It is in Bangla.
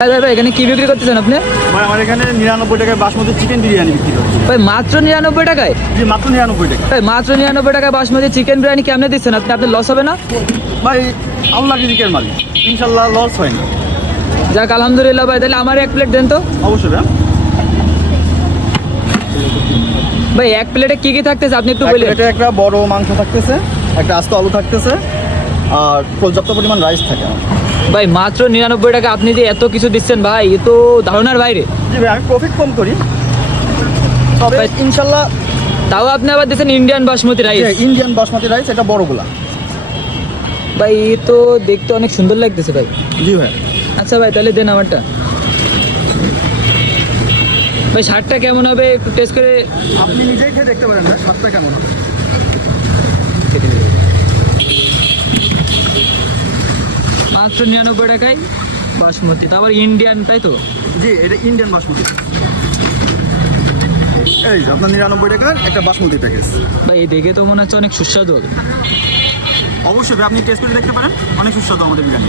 ভাই এখানে কি বিক্রি করতেছেন আপনি? ভাই আমার এখানে 99 টাকায় বাসমতি চিকেন বিরিয়ানি বিক্রি হচ্ছে। ভাই মাত্র 99 টাকায়? জি মাত্র 99 টাকা। ভাই মাত্র 99 টাকায় বাসমতি চিকেন বিরিয়ানি কেমনে দিচ্ছেন আপনি? আপনার লস হবে না? ভাই আল্লাহ রিজিকের মালিক, ইনশাল্লাহ লস হয় না। যাক আলহামদুলিল্লাহ ভাই, তাহলে আমার এক প্লেট দেন তো। অবশ্যই ভাই। ভাই এক প্লেটে কি কি থাকতেছে আপনি একটু বললেন? এটা একটা বড় মাংস থাকতেছে, একটা আস্ত আলু থাকতেছে, আর পর্যাপ্ত পরিমাণ রাইস থাকে। ভাই মাত্র 99 টাকা আপনি যে এত কিছু দিচ্ছেন ভাই, এ তো ধারণার বাইরে। জি ভাই আমি প্রফিট কম করি, তবে ভাই, ইনশাল্লাহ। তাও আপনি আবার দিচ্ছেন Indian basmati rice. Indian basmati rice, এটা বড়গুলা। ভাই এ তো দেখতে অনেক সুন্দর লাগতেছে ভাই। জি ভাই। আচ্ছা ভাই তাহলে দেন আমারটা। ভাই শার্টটা কেমন হবে একটু টেস্ট করে। আপনি নিজেই খেয়ে দেখতে পারেন না স্বাদটা কেমন হবে। মাত্র 99 টাকায় বাসমতি, তারপর ইন্ডিয়ান, তাই তো? জি এটা ইন্ডিয়ান বাসমতি। এই যে আপনার 99 টাকার একটা বাসমতি প্যাকেজ। ভাই দেখে তো মনে হচ্ছে অনেক সুস্বাদু হবে। অবশ্যই ভাই, আপনি টেস্ট করে দেখতে পারেন, অনেক সুস্বাদু আমাদের বিরিয়ানি।